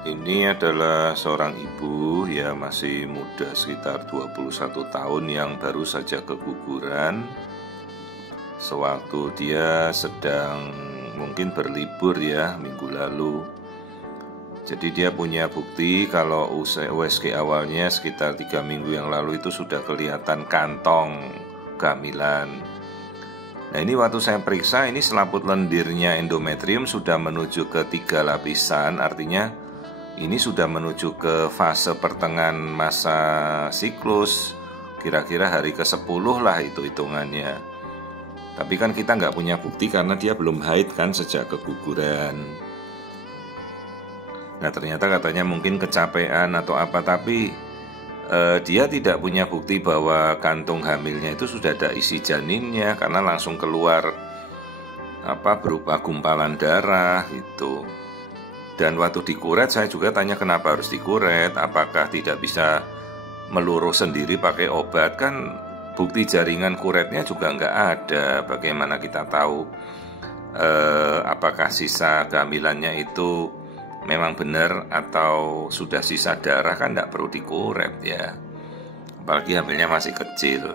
Ini adalah seorang ibu ya masih muda sekitar 21 tahun yang baru saja keguguran sewaktu dia sedang mungkin berlibur ya minggu lalu. Jadi dia punya bukti kalau USG awalnya sekitar 3 minggu yang lalu itu sudah kelihatan kantong kehamilan. Nah ini waktu saya periksa ini selaput lendirnya endometrium sudah menuju ke 3 lapisan, artinya ini sudah menuju ke fase pertengahan masa siklus, kira-kira hari ke-10 lah itu hitungannya. Tapi kan kita nggak punya bukti karena dia belum haid kan sejak keguguran. Nah ternyata katanya mungkin kecapean atau apa, tapi dia tidak punya bukti bahwa kantung hamilnya itu sudah ada isi janinnya karena langsung keluar berupa gumpalan darah gitu. Dan waktu dikuret saya juga tanya kenapa harus dikuret, apakah tidak bisa meluruh sendiri pakai obat, kan bukti jaringan kuretnya juga nggak ada. Bagaimana kita tahu apakah sisa kehamilannya itu memang benar atau sudah sisa darah, kan nggak perlu dikuret ya. Apalagi hamilnya masih kecil.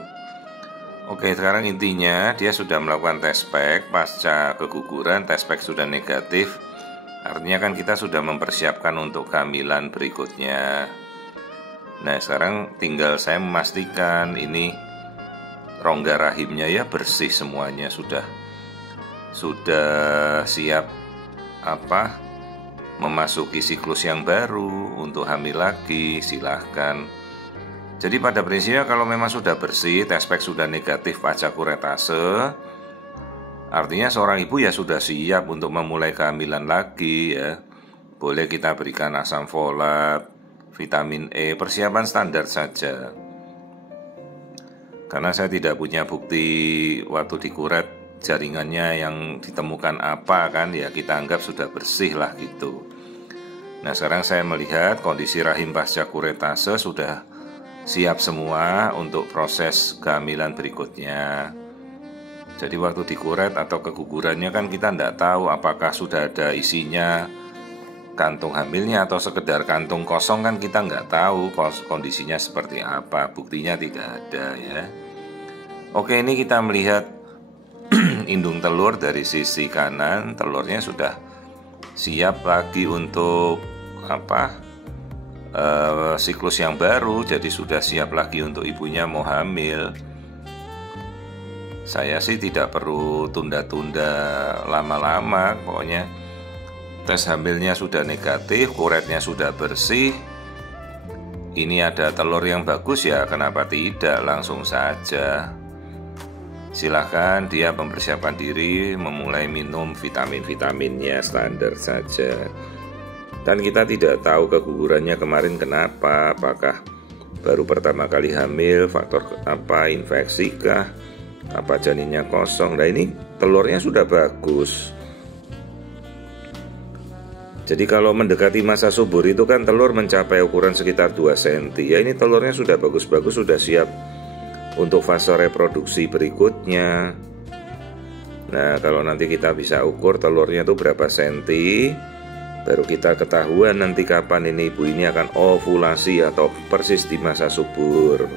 Oke, sekarang intinya dia sudah melakukan tes pack pasca keguguran, tes pack sudah negatif. Artinya kan kita sudah mempersiapkan untuk kehamilan berikutnya. Nah sekarang tinggal saya memastikan ini rongga rahimnya ya bersih semuanya, sudah siap memasuki siklus yang baru untuk hamil lagi, silahkan. Jadi pada prinsipnya kalau memang sudah bersih, tes pack sudah negatif pasca kuretase, artinya seorang ibu ya sudah siap untuk memulai kehamilan lagi ya. Boleh kita berikan asam folat, vitamin E, persiapan standar saja. Karena saya tidak punya bukti waktu dikuret jaringannya yang ditemukan apa kan, ya kita anggap sudah bersih lah gitu. Nah sekarang saya melihat kondisi rahim pasca kuretase sudah siap semua untuk proses kehamilan berikutnya. Jadi waktu dikuret atau kegugurannya kan kita tidak tahu apakah sudah ada isinya kantung hamilnya atau sekedar kantung kosong, kan kita nggak tahu kondisinya seperti apa, buktinya tidak ada ya. Oke, ini kita melihat indung telur dari sisi kanan, telurnya sudah siap lagi untuk siklus yang baru, jadi sudah siap lagi untuk ibunya mau hamil. Saya sih tidak perlu tunda-tunda lama-lama, pokoknya tes hamilnya sudah negatif, kuretnya sudah bersih. Ini ada telur yang bagus ya, kenapa tidak, langsung saja. Silahkan dia mempersiapkan diri, memulai minum vitamin-vitaminnya standar saja. Dan kita tidak tahu kegugurannya kemarin kenapa, apakah baru pertama kali hamil, faktor infeksi kah, apa janinnya kosong. Nah ini telurnya sudah bagus. Jadi kalau mendekati masa subur itu kan telur mencapai ukuran sekitar 2 cm. Ya ini telurnya sudah bagus-bagus, sudah siap untuk fase reproduksi berikutnya. Nah kalau nanti kita bisa ukur telurnya itu berapa senti, baru kita ketahuan nanti kapan ini ibu ini akan ovulasi atau persis di masa subur.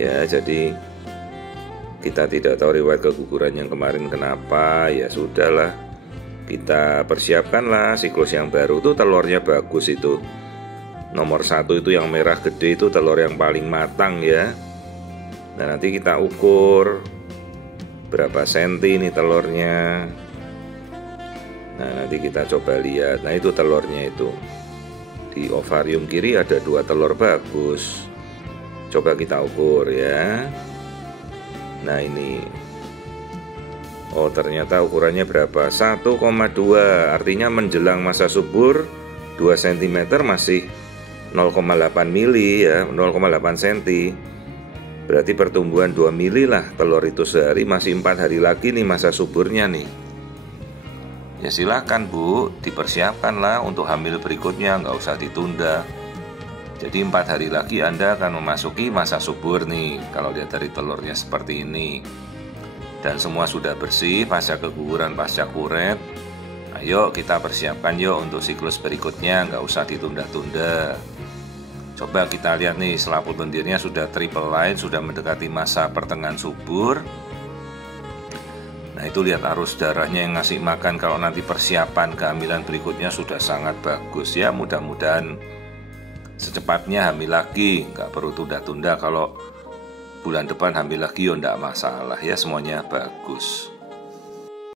Ya jadi kita tidak tahu riwayat keguguran yang kemarin kenapa, ya sudahlah, kita persiapkanlah siklus yang baru. Tuh telurnya bagus itu, nomor 1 itu yang merah gede itu telur yang paling matang ya. Nah nanti kita ukur berapa senti ini telurnya. Nah nanti kita coba lihat. Nah itu telurnya itu, di ovarium kiri ada 2 telur bagus. Coba kita ukur ya. Nah ini, oh ternyata ukurannya berapa? 1,2, artinya menjelang masa subur 2 cm masih 0,8 mili ya, 0,8 cm. Berarti pertumbuhan 2 mili lah telur itu sehari, masih 4 hari lagi nih masa suburnya nih. Ya silahkan Bu, dipersiapkanlah untuk hamil berikutnya, nggak usah ditunda. Jadi 4 hari lagi Anda akan memasuki masa subur nih, kalau lihat dari telurnya seperti ini. Dan semua sudah bersih pasca keguguran, pasca kuret. Ayo kita persiapkan yuk untuk siklus berikutnya, nggak usah ditunda-tunda. Coba kita lihat nih, selaput lendirnya sudah triple line, sudah mendekati masa pertengahan subur. Nah itu lihat arus darahnya yang ngasih makan. Kalau nanti persiapan kehamilan berikutnya sudah sangat bagus ya. Mudah-mudahan secepatnya hamil lagi, nggak perlu tunda-tunda. Kalau bulan depan hamil lagi ya nggak masalah ya, semuanya bagus.